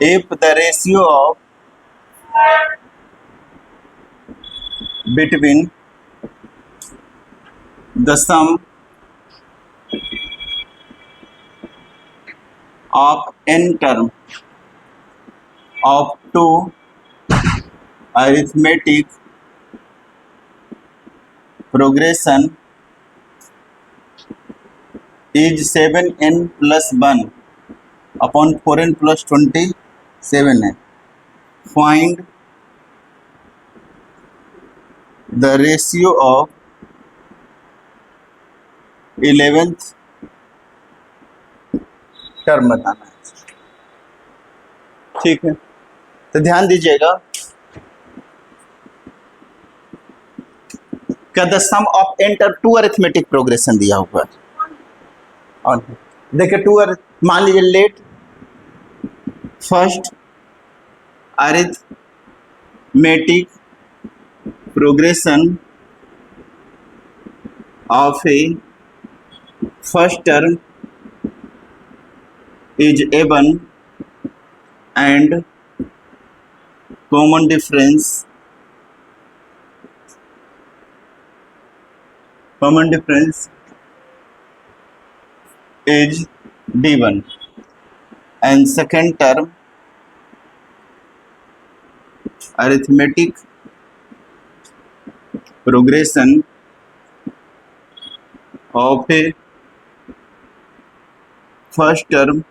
if the ratio of between the sum of n term of two arithmetic progression is 7n plus 1 upon 4n plus 27 है. Find the ratio of 11th term बताना है. ठीक है, तो ध्यान दीजिएगा क्या the sum of N term to arithmetic progression दिया हुआ है. और देखिए मान लीजिए let first arithmetic progression of A first term is even and common difference is d1 and second term arithmetic progression of a first term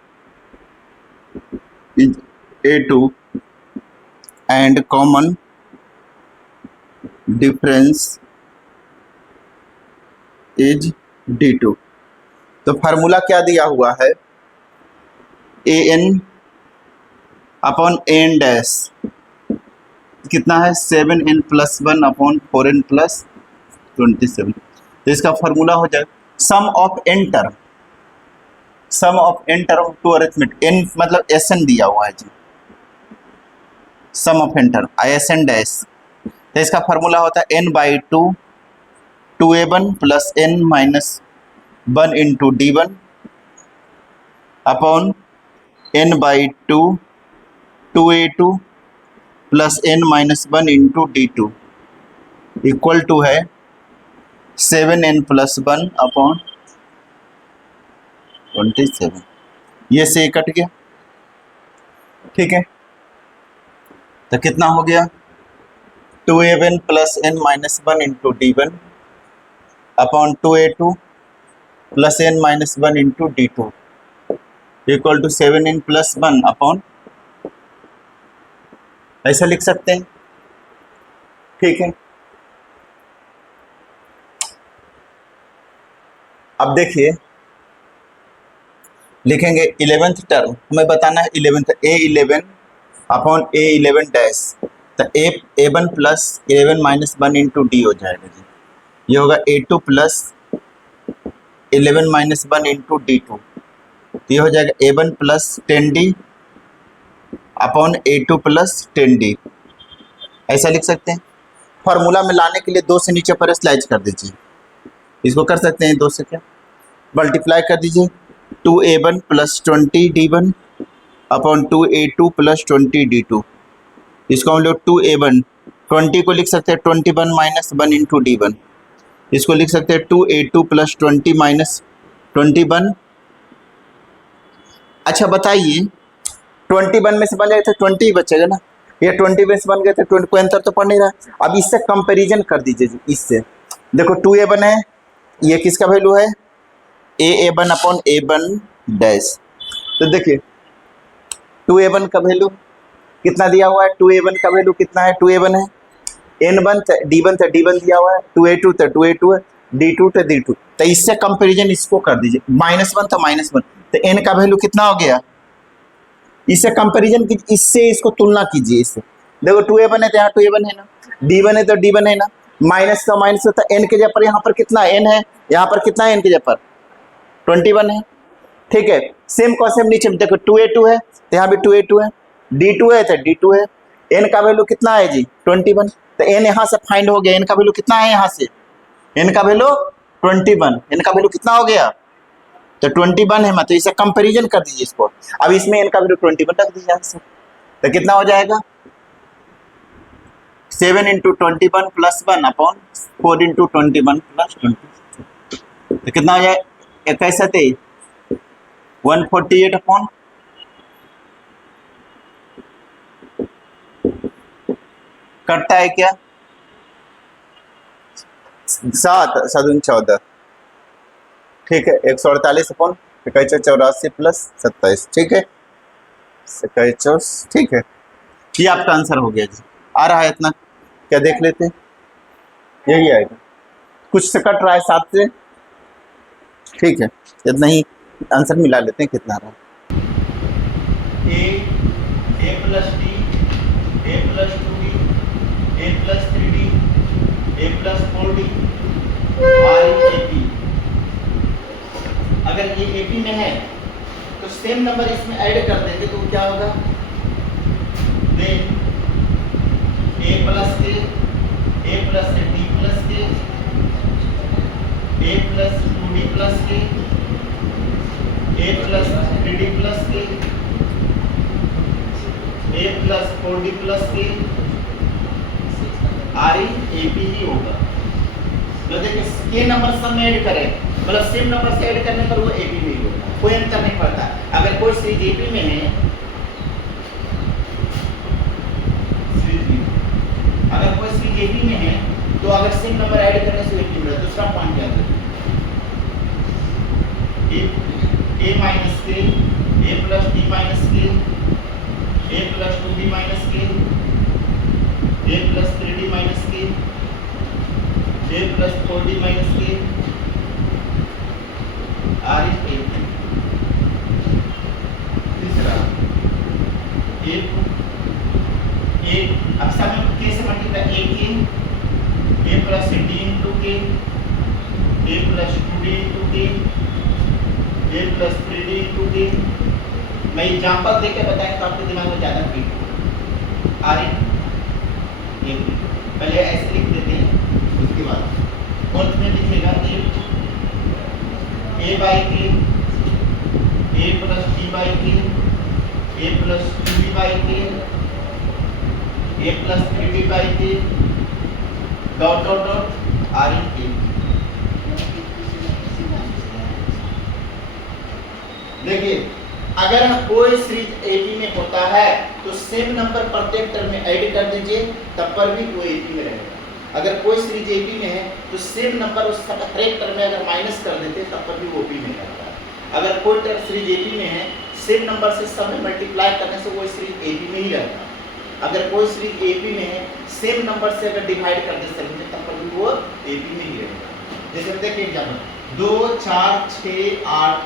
is a2 and common difference is d2. तो formula क्या दिया हुआ है, an upon N dash कितना है 7n plus 1 upon 4n plus 27. तो इसका formula हो जाए sum of N term to arithmetic N मतलब एस एन दिया हुआ है जी. Sum of N term S N dash, तो इसका फार्मूला होता है n by 2 2a1 plus n minus 1 into d1 upon n by 2 2a2 plus n minus 1 into d2 equal to है 7n प्लस 1 अपॉन 27. ये से कट गया. ठीक है, तो कितना हो गया 2a1 plus n minus 1 into d1 upon 2a2 plus n minus 1 into d2 equal to 7n plus 1 upon, ऐसा लिख सकते हैं. ठीक है, अब देखिए लिखेंगे 11th टर्म हमें बताना है 11th a11 upon a11 dash, तो a1 plus 11 minus 1 into D हो जाएगा जी. ये होगा a2 plus 11 minus 1 into d2, ये हो जाएगा a1 plus 10d upon a2 plus 10d. ऐसा लिख सकते हैं. फॉर्मूला में लाने के लिए 2 से नीचे पर स्लाइड कर दीजिए. इसको कर सकते हैं 2 से क्या मल्टीप्लाई कर दीजिए 2a1 plus 20d1 upon 2a2 plus 20d2. इसको हम लोग 2a1 20 को लिख सकते हैं 21 माइनस 1 इंटू d1. इसको लिख सकते हैं 2a2 प्लस 20 माइनस 21. अच्छा बताइए 21 में से बन जाए तो 20 ही बचेगा ना, ये 20 में से बन गए थे 20 को अंतर तो पड़ नहीं रहा. अब इससे कंपैरिजन कर दीजिए. इससे देखो 2a1 है, ये किसका वैल्यू है a1 अपॉन a1 डैश. तो देखिए 2a1 का वैल्यू कितना दिया हुआ है, 2a1 का वैल्यू कितना है, 2a1 है n1 d1 तो d1 दिया हुआ है, 2a2 तो 2a2 है, d2 तो d2. तो इससे कंपैरिजन इसको कर दीजिए -1 तो -1, तो n का वैल्यू कितना हो गया. इससे कंपैरिजन कीजिए, इससे इसको तुलना कीजिए. इससे देखो 2a1 है तो यहाँ 2a1 है ना, d1 है तो d1 है ना, माइनस तो माइनस होता है n के जगह पर यहाँ पर कितना n है, यहाँ पर कितना है n के जगह पर 21 है. ठीक है, सेम कॉन्सेप्ट नीचे देखो 2a2 है तो यहाँ भी 2a2 है, d2 है तो d2 है. n का वैल्यू कितना है जी 21, तो n यहाँ से फाइंड हो गया. n का वैल्यू कितना है, यहाँ से n का वैल्यू 21, n का वैल्यू कितना हो गया तो 21 है, मतलब इसे कंपैरिजन कर दीजिए इसको। अब इसमें इनका वैल्यू 21 रख दीजिए आंसर, तो कितना हो जाएगा 7 into 21 plus 1 upon 4 into 21 plus 20, तो कितना हो जाए 21 23 148 अपॉन कटता है क्या 7 7 14, ठीक है 148 अपॉन 84 प्लस 27, ठीक है 27, ठीक है। ये आपका आंसर हो गया जी। आ रहा है इतना, क्या देख लेते हैं, यही आएगा, कुछ से कट रहा है 7 से, ठीक है इतना ही आंसर मिला लेते हैं कितना रहा। a plus D a plus 2d a plus 3d a plus 4d और AP। अगर ये AP में है तो सेम नंबर इसमें ऐड कर देंगे तो क्या होगा, देन a प्लस के a प्लस से d प्लस के a प्लस 2d प्लस के a प्लस 3d प्लस के a प्लस 4d प्लस के आर AP ही होगा। तो देखिए के नंबर सब में ऐड करें, मतलब सेम नंबर से ऐड करने पर वो AP में ही होगा, कोई अंतर नहीं पड़ता। अगर कोई सीरीज AP में है, अगर कोई सीरीज AP में है तो अगर सेम नंबर ऐड करने से AP मिलेगा। दूसरा पॉइंट क्या है, a माइनस के a प्लस d माइनस के a प्लस 2d माइनस के a प्लस 3d माइनस के a प्लस 4d माइनस के आर इज AP। तीसरा a अब सब में k से multiply a plus d into के a प्लस 2d इंटू के a प्लस 3d इंटू के। मैं एग्जाम्पल देके बताएं तो आपके दिमाग में ज़्यादा फिट हो। आर AP पहले ऐसे लिख देते हैं, उसके बाद और में लिखेगा a बाई के a प्लस d बाई के a प्लस 2d बाई के a प्लस 3d बाई के dot dot dot are AP। देखिए अगर कोई सीरीज AP में होता है तो सेम नंबर प्रत्येक टर्म में ऐड कर दीजिए, तब पर भी वो AP में रहेगा। अगर कोई सीरीज AP में है तो सेम नंबर उस हर एक टर्म में अगर माइनस कर देते तब पर भी वो OP में रहता है। अगर कोई सीरीज AP में है, सेम नंबर से सब में मल्टीप्लाई करने से वो सीरीज AP में ही रहता है। अगर कोई सीरीज AP में है, सेम नंबर से अगर डिवाइड कर दे सब में तब पर भी वो AP में ही रहेगा। जैसे देखिए एग्जांपल 2 4 6 8,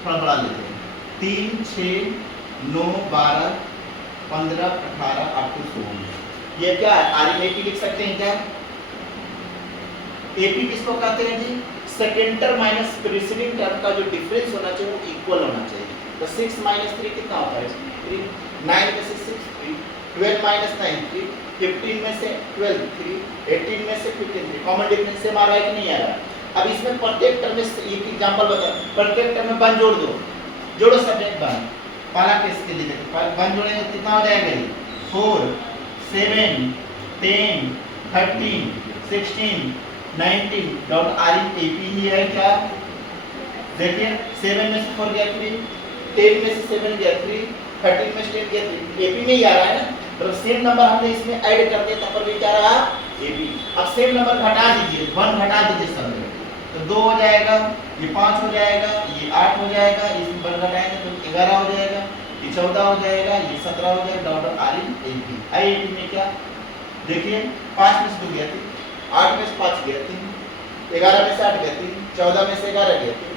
थोड़ा बड़ा लेते हैं, 3 6 9 12 15 18 up to 16। ये क्या है, आर AP लिख सकते हैं क्या। AP किसको कहते हैं जी, second term minus preceding term का जो डिफरेंस होना चाहिए वो इक्वल होना चाहिए। तो 6 माइनस 3 कितना होता है 3, 9 में से 6 3, 12 माइनस 9 3, 15 में से 12 3, 18 में से 15 3। कॉमन डिफरेंस से मारा है कि नहीं आ रहा। अब इसमें प्रत्येक टर्म में एक एग्जांपल बता, प्रत्येक टर्म में 1 जोड़ दो, जोड़ो सब एक 1। पहला केस के लिए देखो 1 जोड़ेंगे तो कितना हो जाएगा ये 4 7 10 13 16 19 डॉट आर AP ही है क्या। देखिए 7 में से 4 गया 3, 10 में से 7 गया 3, 13 में से 10 गया 3, AP में ही आ रहा है ना। तो सेम नंबर हमने इसमें ऐड कर दिया तब पर भी क्या रहा AP। अब सेम नंबर घटा दीजिए, 1 घटा दीजिए सब में, तो 2 हो जाएगा, ये 5 हो जाएगा, ये 8 हो जाएगा, इसमें 1 घटाएंगे तो 11 हो जाएगा, ये 14 हो जाएगा, ये 17 हो जाएगा। Dot are AP। AP में क्या देखिए 5 में से 2 गया 3, 8 में से 5 गया 3, 11 में से 8 गया 3, 14 में से 11 गया 3,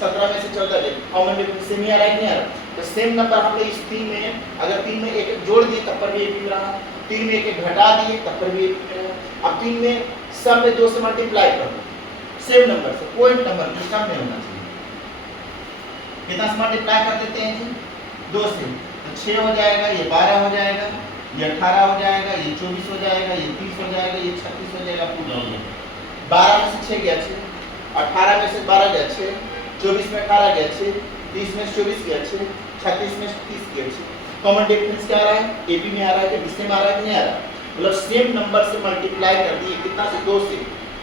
17 में से 14 गया। कॉमन डिफरेंस सेम ही आ रहा है नहीं आ रहा। तो सेम नंबर हमने इस 3 में, अगर 3 में एक जोड़ दिए तब पर भी AP में रहा, 3 में एक घटा दिए तब पर भी AP में रहा। अब 3 में सब में 2 से मल्टीप्लाई कर दो सेम नंबर से, कोई नंबर जो कम नहीं होना चाहिए। कितना से मल्टीप्लाई कर देते हैं जी 2 से, तो 6 हो जाएगा, ये 12 हो जाएगा, ये 18 हो जाएगा, ये 24 हो जाएगा, ये 30 हो जाएगा, ये 36 हो जाएगा, पूरा हो जाएगा। 12 में से 6 गया 6, 18 में से 12 गया 6, 24 में 18 गया 6, 30 में 24 गया 6, 36 में 30 गया 6। कॉमन डिफरेंस क्या आ रहा है? एपी में आ रहा है कि बीसी में आ रहा है कि नहीं आ रहा? मतलब सेम नंबर से मल्टीप्लाई कर दिए, कितना से? 2 से।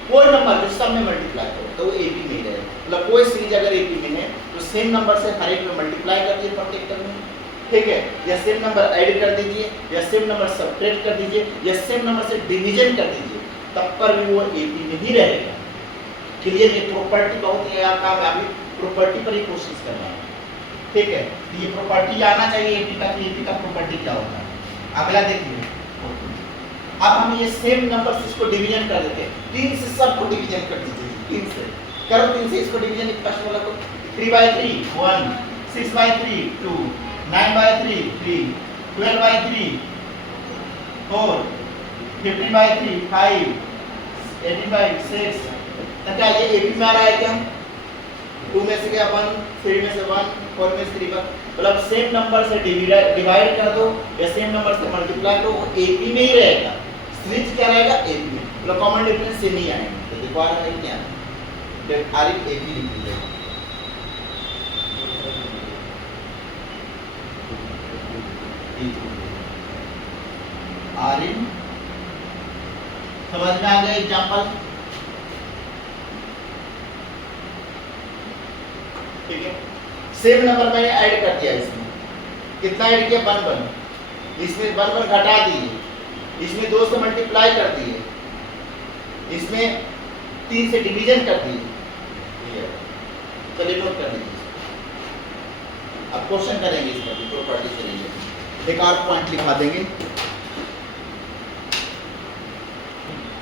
कोई नंबर जो सब में मल्टीप्लाई करो तो वो एपी में ही रहेगा। मतलब कोई सीरीज अगर एपी में है तो सेम नंबर से हर एक में मल्टीप्लाई कर दिए प्रत्येक टर्म में, ठीक है? या सेम नंबर ऐड कर दीजिए, या सेम नंबर सब्ट्रैक्ट कर दीजिए, या सेम नंबर से डिवीजन कर दीजिए, तब पर भी वो एपी में ही रहेगा। क्लियर? ये प्रॉपर्टी बहुत ही काम है, अभी प्रॉपर्टी पर ही कोशिश करना है, ठीक है? ये प्रॉपर्टी आना चाहिए एपी का, एपी का प्रॉपर्टी क्या होता है। अगला देखिए, अब हम ये सेम नंबर से इसको डिवीजन कर देते हैं। 3 से सबको डिवीजन कर दीजिए, 3 से करो, 3 से इसको डिवीजन। फर्स्ट वाला को 3/3 1, 6/3 2, 9/3 3, 12/3 4, 15/3 5, 18/6। तो क्या ये एपी में आ रहा है क्या? 2 में से क्या 1, 3 में से 1, 4 में से 3 1। मतलब सेम नंबर से डिवाइड कर दो या सेम नंबर से मल्टीप्लाई करो, वो एपी में ही रहेगा। सीरीज क्या रहेगा? एपी में। मतलब कॉमन डिफरेंस से नहीं आएगा। तो देखो आ रहा है क्या? फिर आर इन एपी लिख दीजिए। आर इन, समझ में आ गया एग्जांपल? ठीक है, सेम नंबर मैंने ऐड कर दिया इसमें। कितना ऐड किया? 1 1। इसमें 1 1 घटा दिए, इसमें 2 से मल्टीप्लाई कर दिए, इसमें 3 से डिवीजन कर दिए। चलिए नोट कर लीजिए। अब क्वेश्चन करेंगे इस पर, प्रॉपर्टी से रिलेटेड एक और पॉइंट लिखवा देंगे।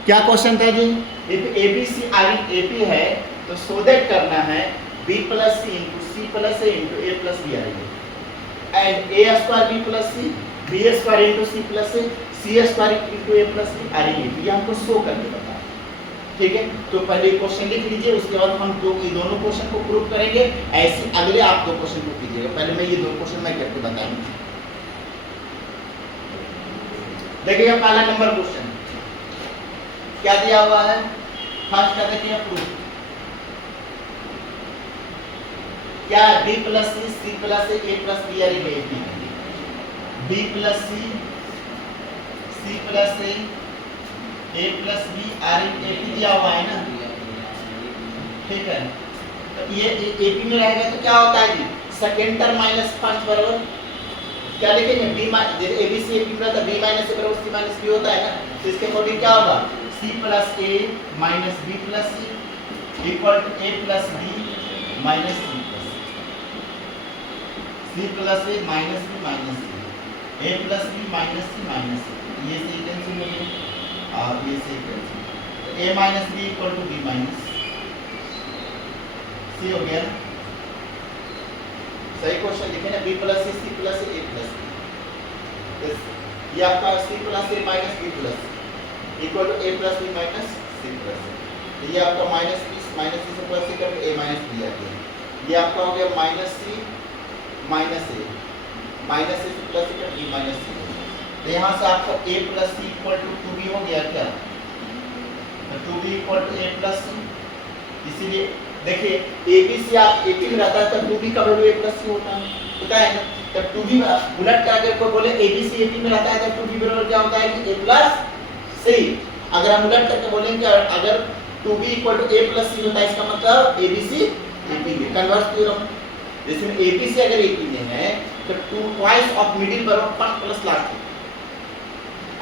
क्या क्वेश्चन था जी? If ABC are in AP है तो सो दैट करना है b plus C into C plus A into A plus B आएंगे, and A square B plus C, B square into C plus A, C square into A plus B आ रही है। ये हमको show करके बताना, ठीक है? तो पहले क्वेश्चन लिख लीजिए, उसके बाद हम ये दोनों क्वेश्चन को प्रूव करेंगे। ऐसे अगले आप 2 क्वेश्चन को कीजिएगा। पहले मैं ये 2 क्वेश्चन मैं करके बताऊंगा। देखिए पहला नंबर क्वेश्चन क्या दिया हुआ है? फर्स्ट का देखिए प्रूफ क्या है? b plus C plus A plus B are in AP. b plus C plus A plus B are in AP दिया हुआ है ना, ठीक है? तो ये एपी में रहेगा तो क्या होता है जी? सेकेंड टर्म माइनस फर्स्ट बराबर क्या लिखेंगे? b जैसे एबीसी एपी में रहता है, b माइनस ए बराबर सी माइनस बी होता है ना, तो इसके अकॉर्डिंग क्या होगा? c plus A minus B plus C equal to A plus B minus C, C plus A minus B minus C, A plus B minus C minus C. ये से cancel हो गया और ये से कैंसिल, तो A minus B equal to B minus C हो गया ना? सही क्वेश्चन लिखे ना? B plus C plus A plus B, ये आपका C plus A minus B plus equal to A plus B minus C plus, ये आपका माइनस सी से प्लस सी करके ए माइनस बी आ गया। ये आपका हो गया माइनस सी माइनस ए से प्लस सी करके बी माइनस सी। तो यहाँ से आपका A plus C equal to 2b हो गया क्या? तो 2b equal to A plus C. इसीलिए देखिए एबीसी आप एपी में रहता है तब 2b का वैल्यू ए प्लस सी होता है ना? तब 2b उलट करके कोई बोले एबीसी एपी में रहता है तब 2b बराबर क्या होता है कि ए प्लस सी। अगर हम उलट करके बोलेंगे अगर 2b equal to A plus C होता है, इसका मतलब एबीसी एपी में कन्वर्स थ्योरम। जैसे एबीसी अगर एपी में है तो 2 ट्वाइस ऑफ मिडिल बराबर फर्स्ट प्लस लास्ट।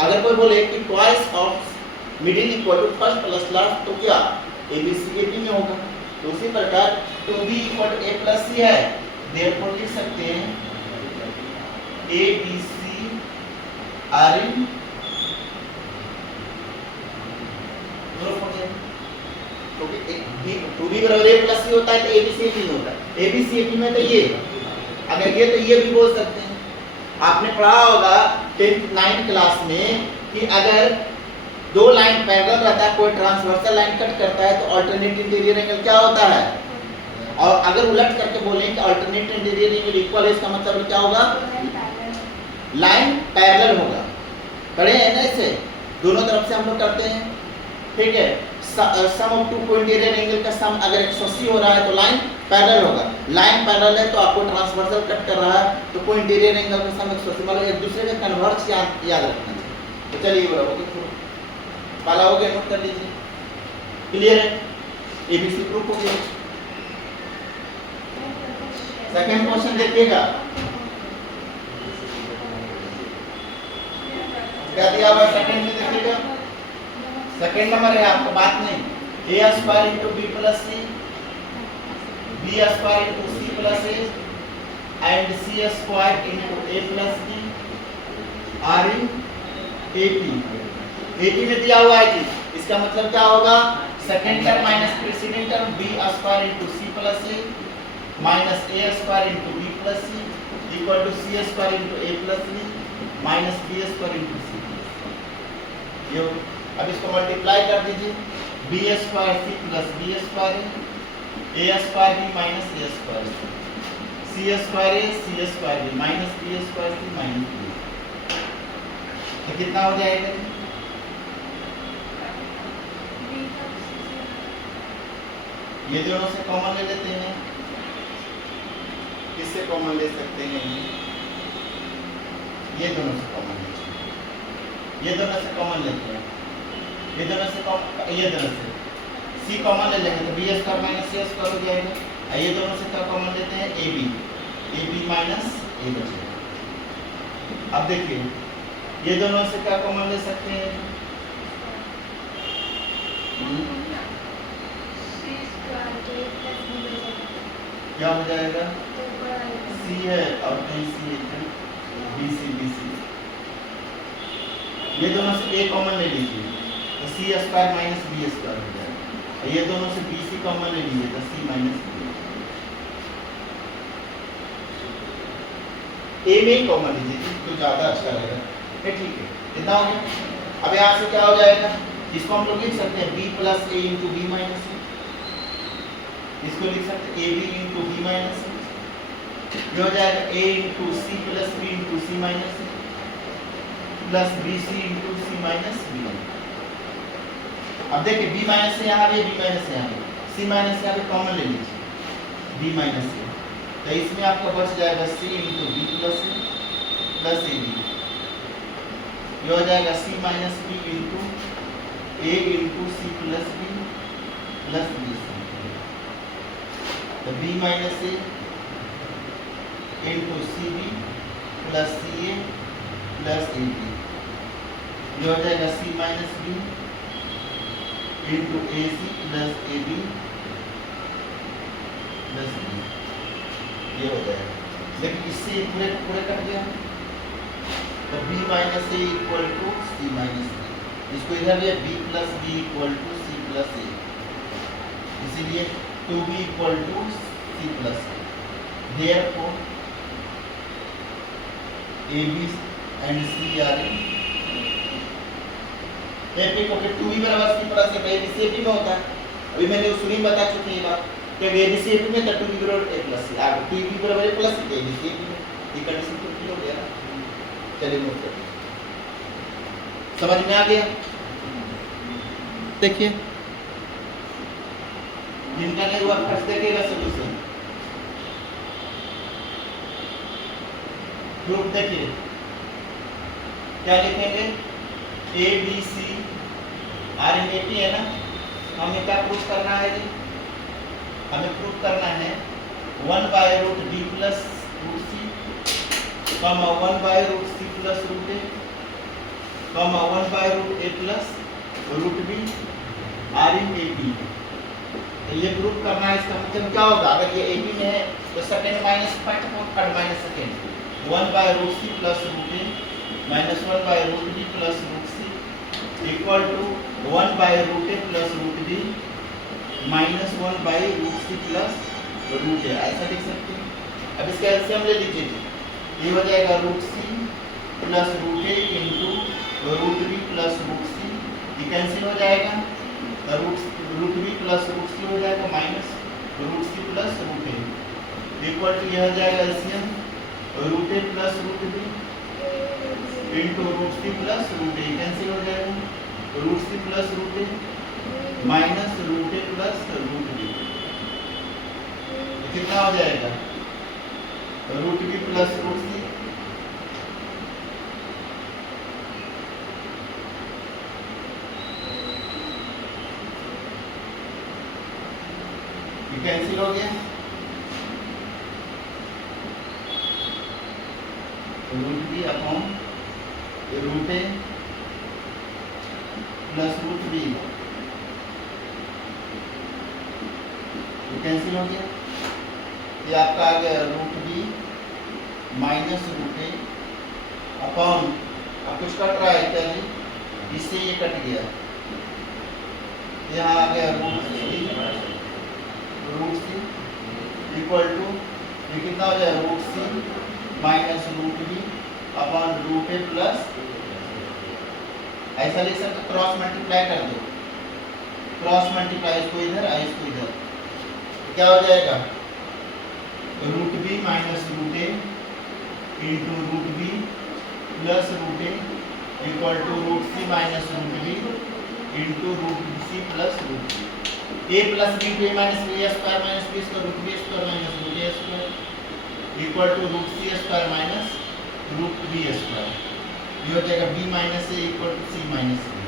अगर कोई बोले कि twice of middle equal to first plus last तो क्या एबीसी एपी में होगा। तो उसी प्रकार 2b equal to A plus C है, देयरफॉर लिख सकते हैं एबीसी आर इन क्योंकि 2b बराबर a प्लस सी होता है तो abc एपी में होता है। abc एपी में तो ये अगर ये तो ये भी बोल सकते हैं। आपने पढ़ा होगा 10th 9th क्लास में कि अगर 2 लाइन पैरेलल रहता है, कोई ट्रांसवर्सल लाइन कट करता है तो अल्टरनेट इंटीरियर एंगल क्या होता है? और अगर उलट करके बोलें कि अल्टरनेट इंटीरियर एंगल इक्वल है, इसका मतलब क्या होगा? लाइन पैरेलल होगा। पढ़े हैं ना इसे? दोनों तरफ से हम लोग करते हैं, ठीक है? सम ऑफ टू को इंटीरियर एंगल का सम अगर 180 हो रहा है तो लाइन पैरेलल होगा, लाइन पैरेलल है तो आपको ट्रांसवर्सल कट कर रहा है तो को इंटीरियर एंगल का सम 180 मतलब एक दूसरे के कन्वर्ज याद रखना चाहिए। तो चलिए बराबर पाला हो गया, नोट कर लीजिए। क्लियर है, एबीसी प्रूफ हो गया। सेकंड क्वेश्चन देखिएगा, क्या दिया हुआ सेकंड में देखिएगा। सेकंड नंबर है आपका, बात नहीं, A square into B plus C, B square into C plus A and C square into A plus B are in AP में दिया हुआ है जी। इसका मतलब क्या होगा, second term minus precedent term B square into C plus A minus A square into B plus C equal to C square into A plus B minus B square into C. ये अब इसको multiply कर दीजिए, B square C plus B square A square B minus A square C square A C square B minus B square C minus B. तो कितना हो जाएगा, ये दोनों से कॉमन ले लेते हैं, किससे कॉमन ले सकते हैं, ये दोनों से कॉमन लेते हैं, ये दोनों से कॉमन लेते हैं, ये दोनों से कॉमन, ये दोनों से सी कॉमन ले लेंगे तो बी स्क्वायर माइनस सी स्क्वायर हो जाएगा। ये दोनों से क्या कॉमन लेते हैं, ए बी माइनस ए बचेगा। अब देखिए ये दोनों से क्या कॉमन ले सकते हैं, क्या हो जाएगा, सी है और कहीं सी है, बी सी ये दोनों से ए कॉमन ले लीजिए तो सी स्क्वायर माइनस बी स्क्वायर हो जाएगा। ये दोनों से बी सी कॉमन ले लीजिए तो सी माइनस बी, ए में ही कॉमन लीजिए तो ज़्यादा अच्छा रहेगा। ठीक है, कितना हो गया। अब यहाँ से क्या हो जाएगा, इसको हम लोग लिख सकते हैं B plus A into B minus A, इसको लिख सकते हैं A B into B minus A, ये हो जाएगा A into C plus B into C minus A plus B C into C minus B. अब देखिए बी माइनस से यहाँ भी, बी माइनस से यहाँ भी, सी माइनस से यहाँ पे कॉमन ले लीजिए बी माइनस से, तो इसमें आपका बच जाएगा C into B plus A B, ये हो जाएगा C minus B into A into C plus B C, तो B minus A into C B plus C A plus A B, ये हो जाएगा C minus B into A C plus A B plus B, ये हो जाएगा। लेकिन इससे पूरे पूरे कट गया तो B minus A equal to C minus B, इसको इधर ले B plus B equal to C plus A, इसीलिए two B equal to C plus A, therefore A B and C are in AP को फिर 2b बराबर C plus A B C AP में होता है। अभी मैंने उस में बता चुकी है बात कि ए बी सी एपी में तो 2b बराबर ए प्लस सी, आगे 2b बराबर A plus C A B C AP में, ये कंडीशन तो क्लियर हो गया ना। चलिए नोट करते हैं, समझ में आ गया। देखिए जिनका नहीं हुआ फर्स्ट देखिएगा सॉल्यूशन, प्रूफ देखिए क्या लिखेंगे, A B C are in A P है ना, हमें क्या प्रूफ करना है जी, हमें प्रूफ करना है 1 by root D plus root C comma 1 by root C plus root A comma 1 by root A plus root B are in A P. तो ये प्रूफ करना है। इसका मतलब क्या होगा, अगर ये ए पी में है तो सेकेंड माइनस पॉइंट और third minus second 1 by root C plus root A minus 1 by root B plus root C equal to 1 by root A plus root B minus 1 by root C plus root A, ऐसा लिख सकते हैं। अब इसका LCM ले लीजिए जी, ये हो जाएगा root C plus root A into root B plus root C, ये कैंसिल हो जाएगा तो root B plus root C हो जाएगा minus root C plus root A equal to यह हो जाएगा LCM root A plus root B into root C plus root A, cancel हो जाएगा root C plus root A minus root A plus root B, कितना हो जाएगा root B plus root सी, cancel हो गया, root B upon root A plus root B, cancel हो गया, ये आपका आ गया रूट बी माइनस रूट ए अपॉन, अब कुछ कट रहा है क्या जी, इससे ये कट गया, यहाँ आ गया रूट सी इक्वल टू, ये कितना हो जाएगा root C minus root B upon root A plus, ऐसा लिख सकते, क्रॉस मल्टीप्लाई कर दो, क्रॉस मल्टीप्लाई, इसको इधर इसको इधर, तो क्या हो जाएगा root B minus root A into root B plus root A equal to root C minus root B into root C plus root B, A plus B to A minus B square minus B square root B square minus root A square equal to root C square minus root B square, ये हो जाएगा B minus A equal to C minus B,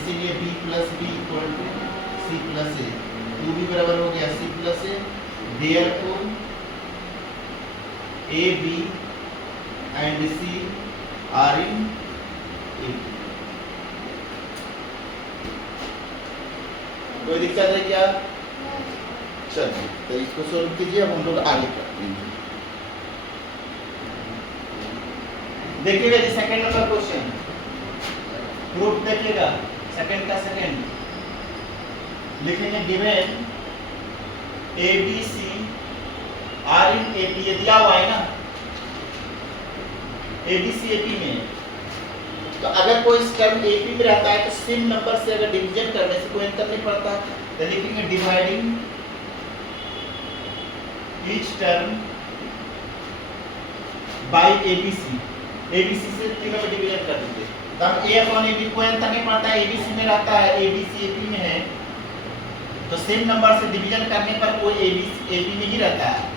इसीलिए B plus B equal to C plus A, two B बराबर हो गया C plus A, therefore A B and C are in A. कोई दिक्कत है क्या? चलिए तो इसको सोल्व कीजिए, अब हम लोग आगे करते हैं। देखिएगा जी सेकंड नंबर क्वेश्चन, प्रूफ देखिएगा, सेकंड का सेकंड लिखेंगे, given A B C are in A P, ये दिया हुआ है ना ए बी सी ए पी में, तो अगर कोई टर्म ए पी में रहता है तो सेम नंबर से अगर डिवीजन करने से कोई अंतर नहीं पड़ता, तो लिखेंगे dividing each term by A B C, A B C से तीनों में डिवीजन कर दीजिए, तो अब ए अपॉन ए बी कोई अंतर नहीं पड़ता है, ए बी सी में रहता है, ए बी सी ए पी में है, तो सेम नंबर से डिवीजन करने पर कोई ए बी में ही रहता है,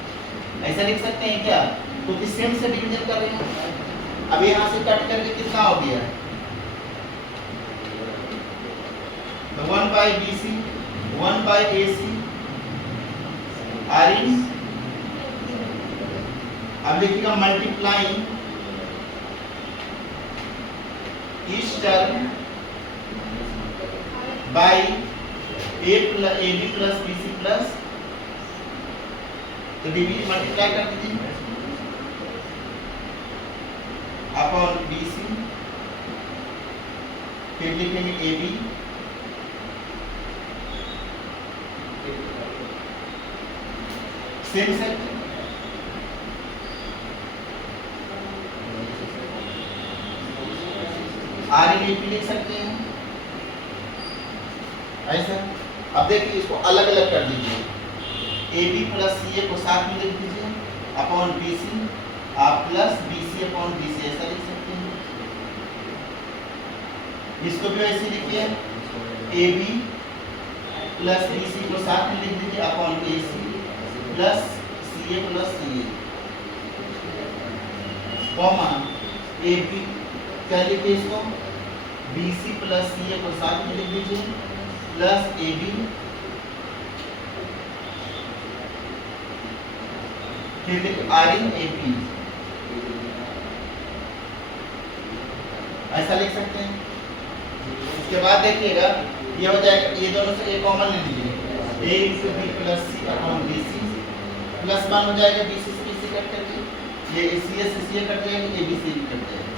ऐसा लिख सकते हैं क्या? क्योंकि सेम से डिवीजन कर रहे हैं। अब यहाँ से कट करके कितना हो गया, तो 1 by B C 1 by A C are in, अब लिखिएगा multiplying each term by A B plus B C plus, तो डिवीजन मल्टीप्लाई कर दीजिए अपॉन बी सी, फिर लिखेंगे A B same set, are in A P लिख सकते हैं ऐसा। अब देखिए इसको अलग अलग कर दीजिए, ए बी प्लस सी ए को साथ में लिख दीजिए अपॉन बी सी, आप plus B C upon B C, ऐसा लिख सकते हैं। इसको भी ऐसे लिखिए, A B plus B C को साथ में लिख दीजिए upon A C plus C A plus C A, comma A B, क्या लिखिए इसको बी सी प्लस सी ए को साथ में लिख दीजिए प्लस ए बी, फिर लिख आर इन ए पी, ऐसा लिख सकते हैं। इसके बाद देखिएगा ये हो जाएगा, ये दोनों से ए कॉमन ले लीजिए, ए into B plus C upon B C plus 1 हो जाएगा, बी सी से बी सी कट करके, ये सी ए से सी ए कट जाएगा, ए बी सी भी कट जाएगा,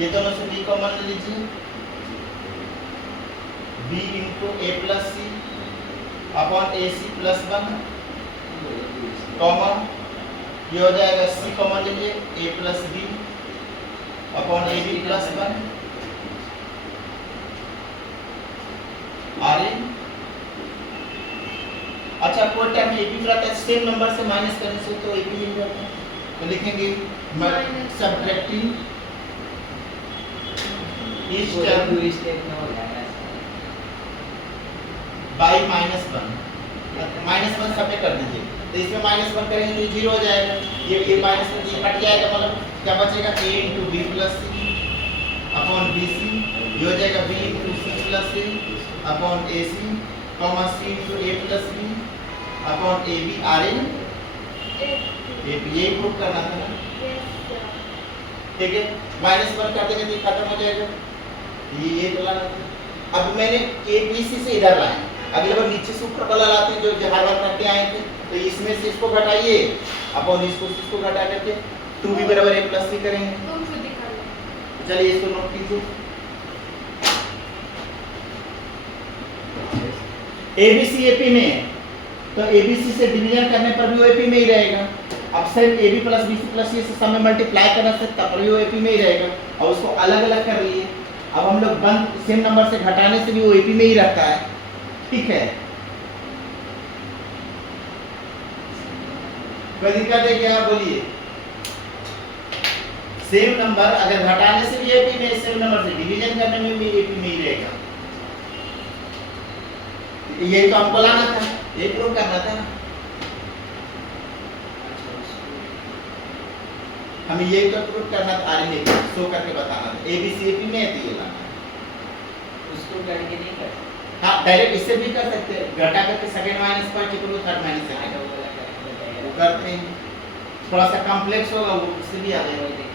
ये दोनों से बी कॉमन ले लीजिए, B into A plus C upon A C plus 1 comma, ये हो जाएगा सी कॉमन लीजिए, A plus B upon A B plus 1 are in. अच्छा कोई टर्म ए बी रहता है सेम नंबर से माइनस करने से तो ए बी मिल जाता है, तो लिखेंगे सब्ट्रैक्टिंग ईच टर्म y -1 सब में कर दीजिए। तो इसमें -1 करेंगे तो 0 हो जाएगा। ये -1 ये कट जाएगा, मतलब क्या बचेगा a × b + c upon bc, ये हो जाएगा b × c + c upon ac, comma c × a + b upon ab rn ab, ये प्रूव करना था ना, ठीक है। -1 कर देंगे तो ये खत्म हो जाएगा, ये तो लाना था। अब मैंने abc से इधर लाए, अगले बार नीचे सूत्र वाला लाते हैं जो हर बार करते आए थे, तो इसमें से इसको घटाइए अपॉन इसको घटा करके 2b = a + c करेंगे। चलिए इसको नोट कीजिए। ABC AP में है, तो ABC से डिवीजन करने पर भी वो AP में ही रहेगा। अब सिर्फ AB + BC + C से सब में मल्टीप्लाई करना से तब भी वो AP में ही रहेगा, और उसको अलग अलग कर लिए। अब हम लोग बंद सेम नंबर से घटाने से भी वो AP में ही रहता है, ठीक है। कोई दिक्कत है क्या, बोलिए। सेम नंबर अगर घटाने से भी AP में, सेम नंबर से डिवीजन करने में भी AP में ही रहेगा। यही तो हमको लाना था, यही प्रूव करना था ना, हमें यही तो प्रूव करना था, आरएनए शो करके बताना था। ABC AP में है तो ये लाना है, उसको करके नहीं कर सकते। हाँ डायरेक्ट इससे भी कर सकते हैं, घटा करके second minus point equal third minus second वो करते हैं। थोड़ा सा कॉम्प्लेक्स होगा वो, उससे भी आ जाएगा,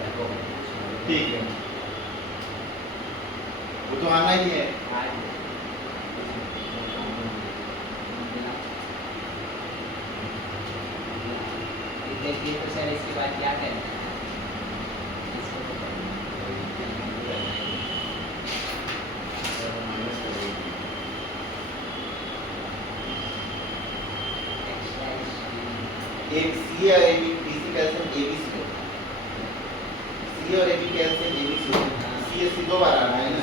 ठीक है, वो तो आना ही है। देखिए तो सर इसके बाद क्या करें, एक C और AB BC कैल्शियम ABC होता है, C और AB कैल्शियम ABC होता है, CSC दो बार आना है ना,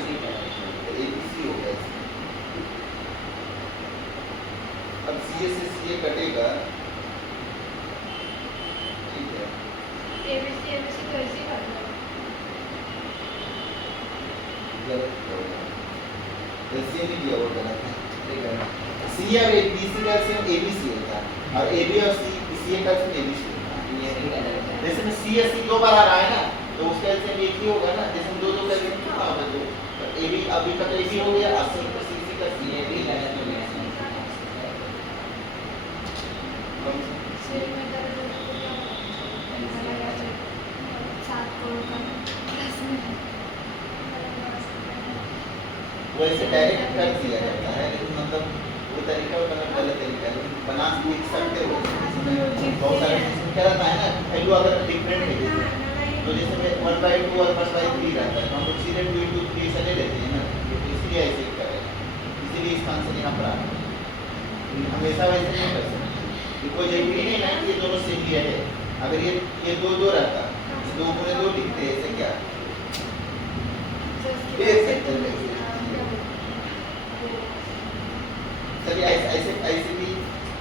ABC हो गया। अब CA से CA कटेगा, ठीक है, गलत होगा, ऐसे नहीं दिया वो गलत है। C और BC कैल्शियम ABC होता है, और AB और CA कैल्शियम ABC होता है। जैसे में CSC दो बार आ रहा है ना, तो उसका कैल्शियम एक ही होगा ना, जैसे दो कैल्शियम कितना होगा, दो, तो AB अभी का तो AB हो गया, और CC का CA भी गलत हो गया। वैसे डायरेक्ट कर दिया जाता है, लेकिन मतलब वो तरीका गलत तरीका है, लेकिन बना सीख सकते हो। बहुत सारे इसमें क्या रहता है ना, वैल्यू अगर डिफरेंट है जैसे, तो जैसे में 1/2 और 1/3 रहता है, तो हम लोग सीधे 2 × 3 से ले लेते हैं ना, तो इसलिए ऐसे ही करें, इसीलिए इस आंसर यहाँ पर आ रहा है। हमेशा वैसे नहीं कर सकते, कोई जरूरी नहीं ना कि ये दोनों सेम ही रहे। अगर ये दो रहता, 2 × 2 लिखते हैं, ऐसे क्या चलिए ऐसे भी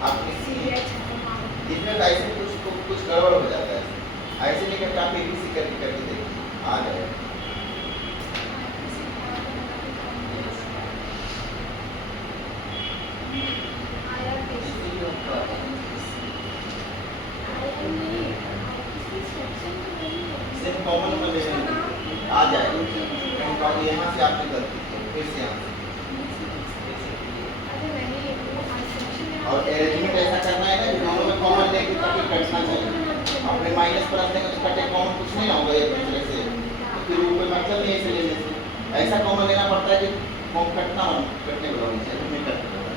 आप इसमें ऐसे कुछ गड़बड़ हो जाता है, ऐसे नहीं करके आप ABC करके देखिए, आ जाएगा। सिर्फ कॉमन में ले आ जाएगा, यहाँ से आपने गलती की, फिर से यहाँ और अरेंजमेंट ऐसा करना है ना कि दोनों में कॉमन लेके ताकि कटना चाहिए। आपने माइनस प्लस देंगे तो कटे कॉमन कुछ नहीं होगा एक दूसरे से, तो फिर वो कोई मतलब नहीं ऐसे लेने से। ऐसा कॉमन लेना पड़ता है कि कॉम कटना हो, कटने वाला होना चाहिए, नहीं कटने वाला।